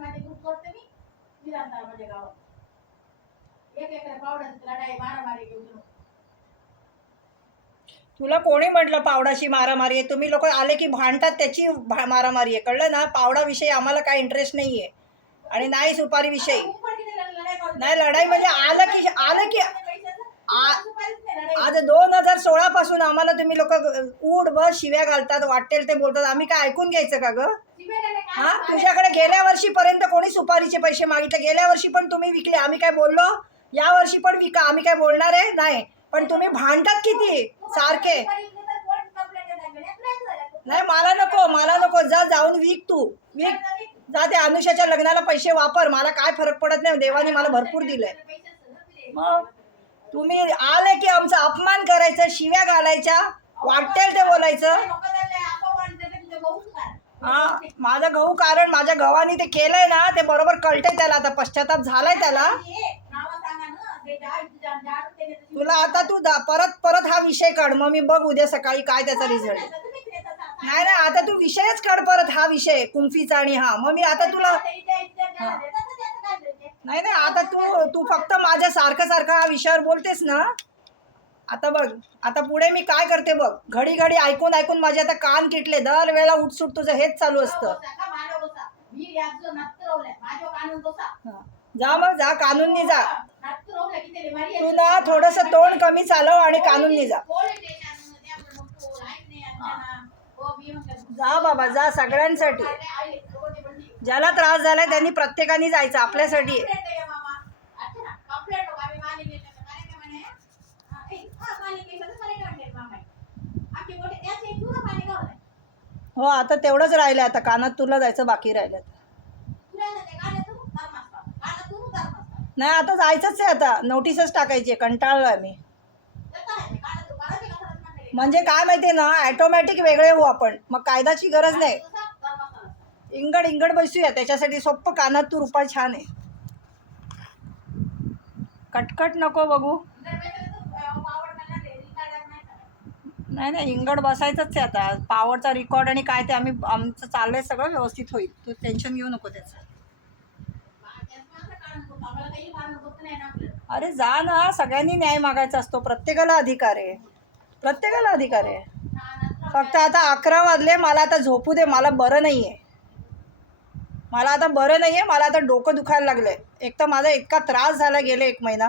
माझे ग्रुप करते मी निरंतर माझ्या गावात एक एक पावडा लढाई मारामारी घेऊन तुला कोणी म्हटलं पावडाशी मारामारी आहे? तुम्ही लोक आले की भांडतात त्याची मारामारी आहे, कळलं ना? पावडा विषयी आम्हाला काय इंटरेस्ट नाही आहे आणि नाही सुपारी विषयी. नाही लढाई म्हणजे आलं की आज 2016 पासून आम्हाला तुम्ही लोक उड बस शिव्या घालतात, वाटेल ते बोलतात. आम्ही काय ऐकून घ्यायचं का ग? हा, तुझ्याकडे गेल्या वर्षीपर्यंत कोणी सुपारीचे पैसे मागितले? गेल्या वर्षी पण तुम्ही विकले, आम्ही काय बोललो? या वर्षी पण विका, आम्ही काय बोलणार आहे? नाही. पण तुम्ही भांडतात किती सारखे. नाही मला नको जा, जाऊन विक, तू विक जा. ते अनुषाच्या लग्नाला पैसे वापर, मला काय फरक पडत नाही, देवाने मला भरपूर दिलंय. मग तुम्ही आले की आमचा अपमान करायचा, शिव्या घालायच्या, वाटेल ते बोलायचं. हा, माझा गहू, कारण माझ्या गव्हाने ते केलंय ना, ते बरोबर कळतंय त्याला, आता पश्चाताप झालाय त्याला. तुला आता तू परत हा विषय काढ, मग मी बघ उद्या सकाळी काय त्याचा रिझल्ट. नाही आता तू विषयच काढ परत, हा विषय कुंफीचा. आणि हा मग मी आता तुला नाही आता तू फक्त माझ्या सारखं हा विषयावर बोलतेस ना. आता बघ, आता पुढे मी काय करते बघ. घडी ऐकून माझे आता कान किटले. दर वेळेला उठसूट तुझं हेच चालू असतं. जा मग, जा कानूननी जा. तू ना थोडस तोंड कमी चालव आणि कानूननी जा. जा बाबा जा, सगळ्यांसाठी. ज्याला त्रास झालाय त्यांनी प्रत्येकाने जायचं, आपल्यासाठी. हो, आता तेवढंच राहिलं, आता कानात तुला जायचं बाकी राहिलं. नाही आता जायचंच आहे, आता नोटीसच टाकायची, कंटाळलोय मी. म्हणजे काय माहितीये ना, ऑटोमॅटिक वेगळे होऊ आपण, मग कायद्याची गरज नाही. इंगड बसूया, त्याच्यासाठी सोप्पं कानात तू रुपा छान आहे. कटकट नको बघू. नाही इंगड बसायचंच आहे आता. पावरचा रेकॉर्ड आणि काय ते आमचं चाललंय, सगळं व्यवस्थित होईल, तू टेन्शन घेऊ नको त्याचं. अरे जा ना, सगळ्यांनी न्याय मागायचा असतो, प्रत्येकाला अधिकार आहे. फक्त आता 11 वाजले, मला आता झोपू दे. मला बरं नाहीये, मला आता डोकं दुखायला लागलंय. एक तर माझा इतका त्रास झाला गेले 1 महिना.